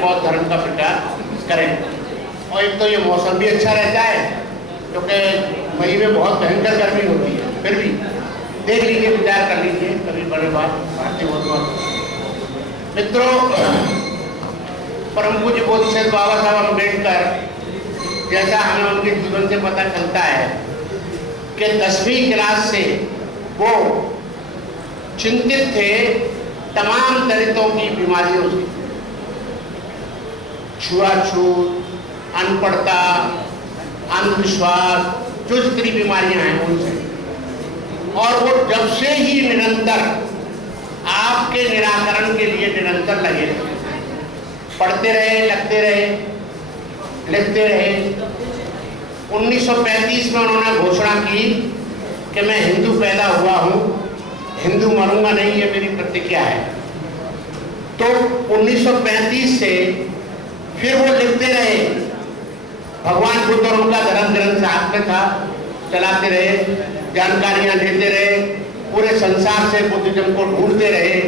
बौद्ध धर्म का प्रचार करें। और एक तो ये मौसम भी अच्छा रहता है, क्योंकि मई में बहुत भयंकर गर्मी होती है। फिर भी देख लीजिए, विचार कर लीजिए कभी बड़े बात भारतीय बहुत। मित्रों, परम पूज्य बोधिसत्व बाबा साहब अम्बेडकर, जैसा हमें उनके जीवन से पता चलता है कि 10वीं क्लास से वो चिंतित थे तमाम दलितों की बीमारियों से, छुआछूत, अनपढ़ता, अंधविश्वास, जो जितनी बीमारियां हैं उनसे। और वो जब से ही निरंतर आपके निराकरण के लिए निरंतर लगे, पढ़ते रहे, लगते रहे, लिखते रहे। 1935 में उन्होंने घोषणा की कि मैं हिंदू पैदा हुआ हूं, हिंदू मरूंगा नहीं, ये मेरी प्रतिज्ञा है। तो 1935 से फिर वो लिखते रहे, भगवान बुद्ध और उनका धर्म ग्रंथ साथ में था, चलाते रहे, जानकारियां देते रहे, पूरे संसार से बुद्धिज्म को ढूंढते रहे,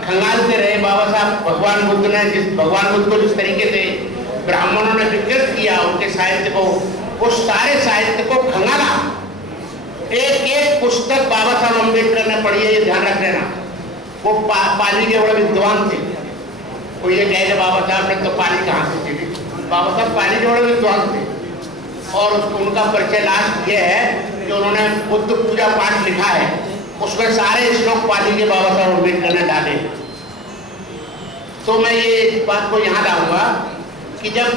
खंगालते रहे। बाबा साहब भगवान बुद्ध ने भगवान बुद्ध को जिस तरीके से ब्राह्मणों ने विकृत किया उनके साहित्य को, उस सारे साहित्य को खंगाला। एक एक पुस्तक बाबा साहब अम्बेडकर ने पढ़ी है, ये ध्यान रख लेना। वो पाली के बड़े विद्वान थे। कोई ये कहे बाबा साहब ने तो पाली कहाँ से सीखी? बाबा साहब पाली के बड़े विद्वान थे। और उनका परिचय लास्ट ये है कि उन्होंने बुद्ध पूजा पाठ लिखा है, उसमें सारे श्लोक पाली के बाबा साहब अम्बेडकर ने डाले। तो मैं ये बात को यहाँ लाऊंगा कि जब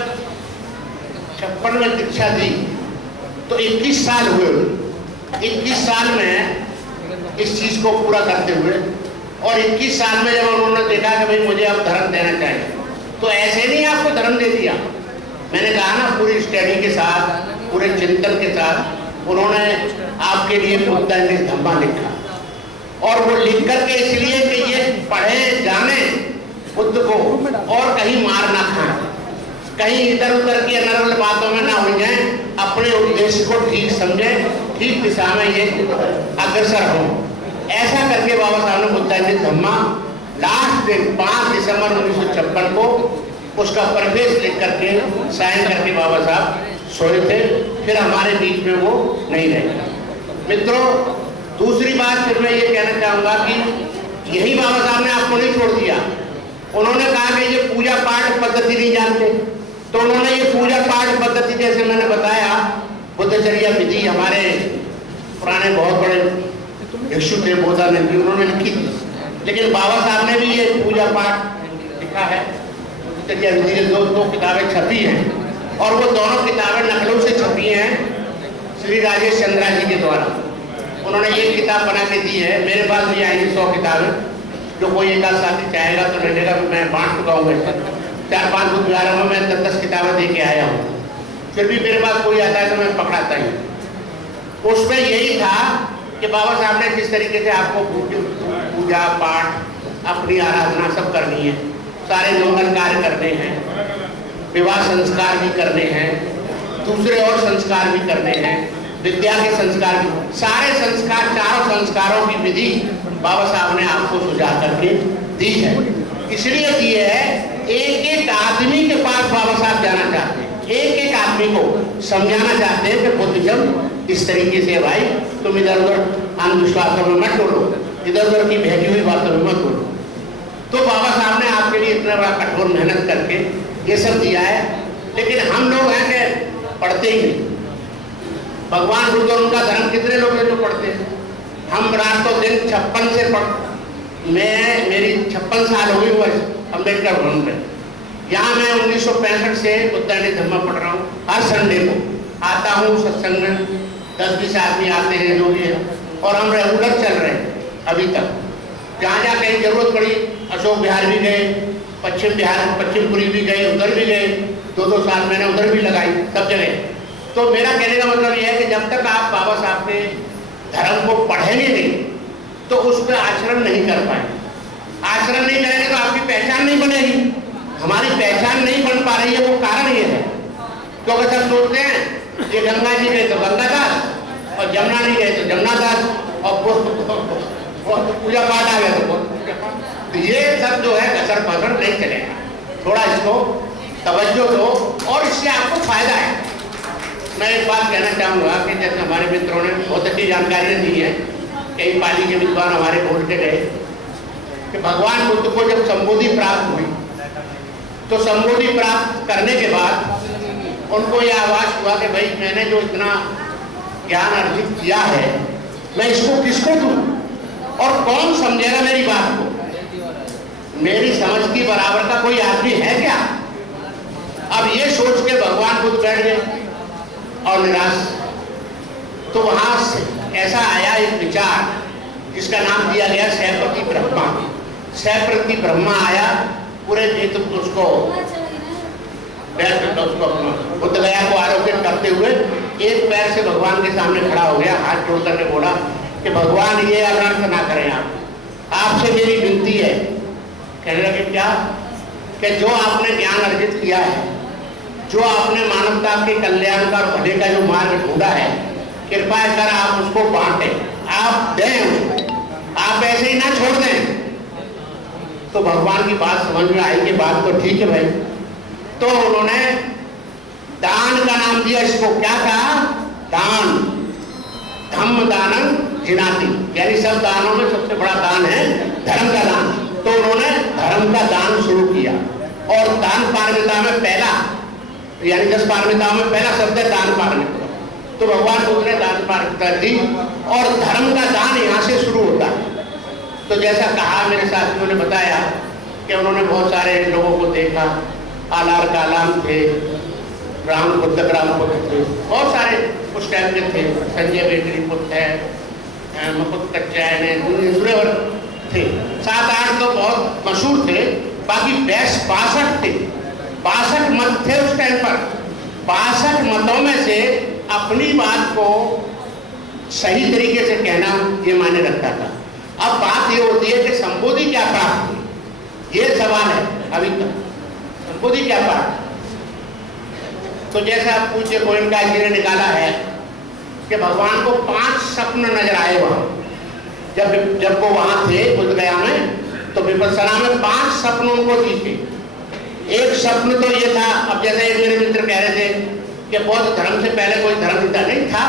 56 में दीक्षा दी तो 21 साल हुए। 21 साल में इस चीज को पूरा करते हुए, और 21 साल में जब उन्होंने देखा कि भाई मुझे अब धर्म देना चाहिए, तो ऐसे नहीं आपको धर्म दे दिया। मैंने कहा ना, पूरी स्टडी के साथ, पूरे चिंतन के साथ उन्होंने आपके लिए बुद्धांजलि धम्मा लिखा। और वो लिख करके इसलिए कि ये पढ़े जाने बुद्ध को और कहीं मार ना खाएं, कहीं इधर उधर की अनर्गल बातों में ना हो जाए, अपने उद्देश्य को ठीक समझे, ठीक दिशा में ये अग्रसर हो। ऐसा करके बाबा साहब ने बुद्धांजलि धम्मा लास्ट दिन 5 दिसंबर 1956 को उसका प्रवेश लिख करके साइन करके बाबा साहब सोए थे। फिर हमारे बीच में वो नहीं रहे। मित्रों, दूसरी बात फिर मैं ये कहना चाहूंगा कि यही बाबा साहब ने आपको नहीं छोड़ दिया। उन्होंने कहा कि ये पूजा पाठ पद्धति नहीं जानते, तो उन्होंने ये पूजा पाठ पद्धति, जैसे मैंने बताया, बुद्धचर्या विधि हमारे पुराने बहुत बड़े भिक्षु थे, बोधा ने भी उन्होंने लिखी थी। लेकिन बाबा साहब ने भी ये पूजा पाठ लिखा है। बुद्धचर्या विधि की दो किताबें छपी हैं, और वो दोनों किताबें नकलों से छपी हैं श्री राजेश चंद्रा जी के द्वारा। उन्होंने एक किताब बना के दी है। मेरे पास भी आएंगी 100 किताबें, जो कोई एक आध साथी चाहेगा तो ले लेगा। मैं बांट चुका हूँ। 4-5 बुद्ध विहारों में मैं 10 किताबें दे के आया हूँ। फिर भी मेरे पास कोई आता है तो मैं पकड़ाता ही। उसमें यही था कि बाबा साहब ने जिस तरीके से आपको पूजा पाठ, अपनी आराधना सब करनी है, सारे मंगल कार्य करने हैं, विवाह संस्कार भी करने हैं, दूसरे और संस्कार भी करने हैं, विद्या के संस्कार भी, सारे संस्कार, चारों संस्कारों की विधि बाबा साहब ने आपको सुझा करके दी है। इसलिए दी है, एक एक आदमी के पास बाबा साहब जाना चाहते हैं, एक एक आदमी को समझाना चाहते हैं कि बुद्धिज्म इस तरीके से, भाई तुम इधर उधर अंधविश्वासों में मत डोलो, इधर उधर की बहकी हुई बातों में मत डोलो। तो बाबा साहब ने आपके लिए इतना बड़ा कठोर मेहनत करके ये सब दिया है। लेकिन हम लोग हैं कि पढ़ते ही नहीं। भगवान बुद्ध और उनका धर्म कितने लोग हैं जो पढ़ते हैं? हम रातों दिन 56 से मेरी 56 साल हुई हुआ अम्बेडकर भवन में। यहाँ मैं 1965 से बुद्धांजलि धम्मा पढ़ रहा हूँ। हर संडे को आता हूँ सत्संग में, 10-20 आदमी आते हैं जो भी है, और हम रेगुलर चल रहे हैं अभी तक। जहाँ जहाँ कहीं जरूरत पड़ी, अशोक विहार भी गए, पश्चिमपुरी भी गए, उधर भी गए, 2-2 साल मैंने उधर भी लगाई, सब जगह। तो मेरा कहने का मतलब यह है कि जब तक आप बाबा साहब के धर्म को पढ़ेंगे नहीं, तो उस पर आचरण नहीं कर पाएंगे। आचरण नहीं करेंगे तो आपकी पहचान नहीं बनेगी। हमारी पहचान नहीं बन पा रही है, वो कारण ये है क्योंकि सब सोचते हैं ये गंगा जी गए तो गंगादास, और जमुना नहीं गए तो जमुनादास, और पूजा पाठ आ गया तो ये सब जो है असर पसर नहीं चलेगा। थोड़ा इसको तवज्जो दो और इससे आपको फायदा है। मैं एक बात कहना चाहूँगा कि जैसे हमारे मित्रों ने बहुत अच्छी जानकारियाँ दी हैं, कई पाली के विद्वान हमारे बोल के गए कि भगवान बुद्ध को जब संबोधि प्राप्त हुई तो संबोधि प्राप्त करने के बाद उनको यह आवाज हुआ कि भाई मैंने जो इतना ज्ञान अर्जित किया है मैं इसको किसको दूं और कौन समझेगा मेरी बात को, मेरी समझ की बराबर का कोई आदमी है क्या। अब ये सोच के भगवान बुद्ध बैठ गए और निराश। तो वहां से ऐसा आया एक विचार जिसका नाम दिया गया सैप्रति ब्रह्मा। सैप्रति ब्रह्मा आया, पूरे वेद उसको बुद्ध गया को आरोपित करते हुए एक पैर से भगवान के सामने खड़ा हो गया, हाथ जोड़ करके बोला कि भगवान ये अनर्थ ना करें, आपसे मेरी विनती है। कहने लगे क्या? कि जो आपने ज्ञान अर्जित किया है, जो आपने मानवता के कल्याण का भले का जो मार्ग ढूंढा है, कृपा कर आप उसको बांटें, आप दें उसको, आप ऐसे ही ना छोड़ दें। तो भगवान की बात समझ में आई कि बात तो ठीक है भाई। तो उन्होंने दान का नाम दिया इसको। क्या कहा? दान। धम्म दानम जिनाति, यानी सब दानों में सबसे बड़ा दान है धर्म का दान। तो उन्होंने धर्म का दान शुरू किया और दान पारमिता में पहला, यानी 10 पारमिताओं में पहला शब्द है दान पारमिता। तो भगवान बुद्ध ने दान पारमिता दी और धर्म का दान यहाँ से शुरू होता है। तो जैसा कहा मेरे साथियों ने बताया कि उन्होंने बहुत सारे लोगों को देखा, आलार कालाम थे, राम बुद्ध थे, बहुत सारे उस टाइम के थे, संजय बेकरी पुत्र है, मुकुट कच्चायन थे, 7-8 तो बहुत मशहूर थे, बाकी 62 थे, 62 मत थे उस टाइम पर। 62 मतों में से अपनी बात को सही तरीके से कहना ये मायने रखता था। अब बात ये होती है कि संबोधि क्या प्राप्त हुई, ये सवाल है अभी तक, संबोधि क्या प्राप्त। तो जैसा पूज्य गोयनका जी ने निकाला है कि भगवान को 5 स्वप्न नजर आए वहां, जब वो वहां थे बुद्ध गया में, तो विपस्सना में 5 स्वप्न उनको दिखे। एक स्वप्न तो ये था, अब जैसे एक मेरे मित्र कह रहे थे कि बौद्ध धर्म से पहले कोई धर्म नहीं था,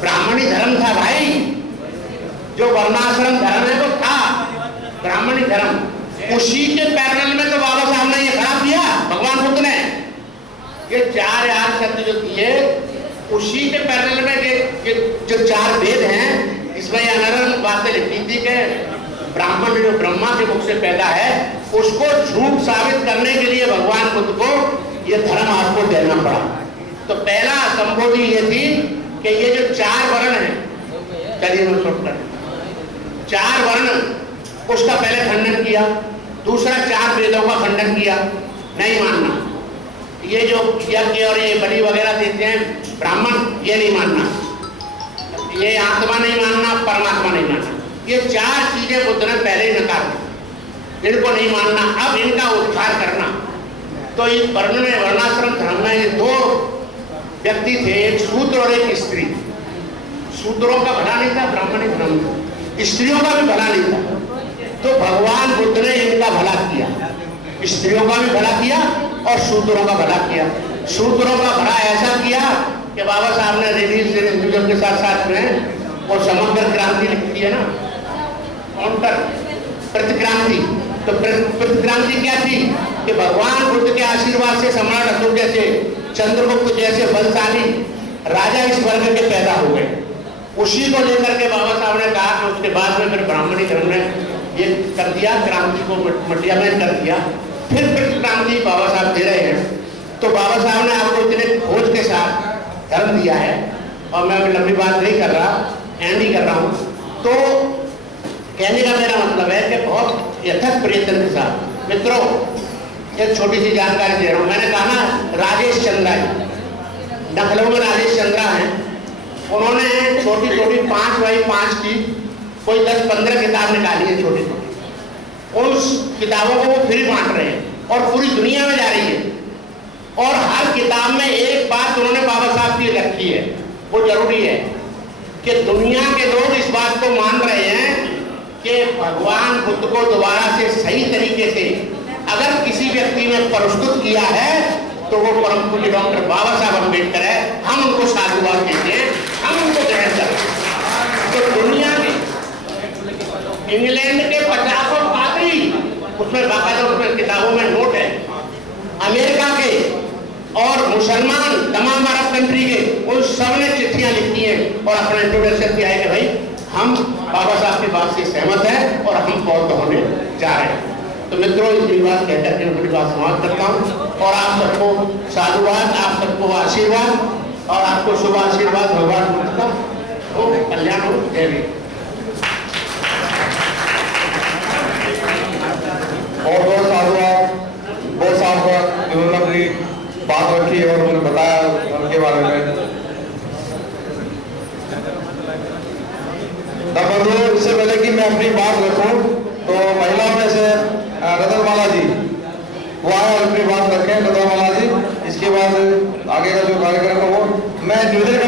ब्राह्मणी धर्म था भाई, जो वर्णाश्रम धर्म है वो था ब्राह्मणी धर्म। उसी के पैरेलल में तो बाबा साहब ने ये खड़ा किया, भगवान बुद्ध ने ये 4 यार शब्द जो दिए, उसी के पैरेलल में ये जो 4 वेद हैं, इसमें ये अनर्गल बातें लिखी थी कि ब्राह्मण जो ब्रह्मा के मुख से पैदा है उसको झूठ साबित करने के लिए भगवान बुद्ध को ये धर्म आपको देना पड़ा। तो पहला संबोधि ये थी कि ये जो 4 वर्ण है, चलिए मैं छोड़ कर 4 वर्ण, उसका पहले खंडन किया। दूसरा 4 वेदों का खंडन किया, नहीं मानना। ये जो यज्ञ और ये बलि वगैरह देते हैं ब्राह्मण, ये नहीं मानना। ये आत्मा नहीं मानना, परमात्मा नहीं मानना। ये 4 चीजें बुद्ध ने पहले ही नकार दी, इनको नहीं मानना। अब इनका उद्धार करना। तो इस वर्ण में, वर्णाश्रम धर्म में ये 2 व्यक्ति थे, एक शूद्र और एक स्त्री। शूद्रों का भला नहीं था ब्राह्मणी धर्म में, स्त्रियों का भी भला नहीं था। तो भगवान बुद्ध ने इनका भला किया, स्त्रियों का भी भला किया और शूद्रों का भला किया। शूद्रों का भला ऐसा किया कि बाबा साहब ने रिलीज के साथ साथ में और समग्र क्रांति लिखी है ना, काउंटर प्रतिक्रांति। तो प्रतिक्रांति क्या थी कि भगवान बुद्ध के आशीर्वाद से सम्राट अशोक जैसे, चंद्रगुप्त जैसे बलशाली राजा इस वर्ग के पैदा हो गए। उसी को लेकर के बाबा साहब ने कहा कि उसके बाद में फिर ब्राह्मणी धर्म ने ये कर दिया, क्रांति को मटियामें कर दिया। फिर क्रांति बाबा साहब दे रहे हैं। तो बाबा साहब ने आपको इतने खोज के साथ धर्म दिया है, और मैं अभी लंबी बात नहीं कर रहा, एंड ही कर रहा हूँ। तो कहने का मेरा मतलब है कि बहुत यथक प्रयत्न के साथ मित्रों एक छोटी सी जानकारी दे रहा हूँ। मैंने कहा ना राजेश चंद्रा, लखनऊ में राजेश चंद्रा हैं, उन्होंने छोटी छोटी 5x5 की कोई 10-15 किताब निकाली है छोटी छोटी। उस किताबों को वो फ्री बांट रहे हैं और पूरी दुनिया में जा रही है। और हर किताब में एक बात उन्होंने बाबा साहब की रखी है, वो जरूरी है कि दुनिया के लोग इस बात को मान रहे हैं कि भगवान बुद्ध को दोबारा से सही तरीके से अगर किसी व्यक्ति ने प्रस्तुत किया है तो वो परम पूज्य डॉक्टर बाबा साहब अम्बेडकर है। हम उनको साधुवाद देते हैं, हम उनको ग्रहण करते हैं। तो दुनिया के इंग्लैंड के 50 पादरी, उसमें बाकायदा उसमें किताबों में नोट है, अमेरिका के और मुसलमान तमाम अरब कंट्री के, उन सब ने चिट्ठियां लिखी हैं और अपना इंट्रोडक्शन दिया है कि भाई हम बाबा साहब की बात से सहमत हैं और हम बौद्ध होने जा रहे हैं। तो मित्रों, इतनी बात कहकर के अपनी बात समाप्त करता हूँ और आप सबको साधुवाद, आप सबको आशीर्वाद और आपको शुभ आशीर्वाद भगवान बुद्ध का हो, कल्याण हो। जय भीम। और बहुत साधुवाद बहुत साहब जिन्होंने अपनी बात रखी और उन्होंने बताया उनके बारे में। इससे पहले कि मैं अपनी बात रखूं तो महिला में से रतनमाला जी वो आए और अपनी बात रखें। रतनमाला जी, इसके बाद आगे का जो कार्यक्रम है वो मैं निवेदन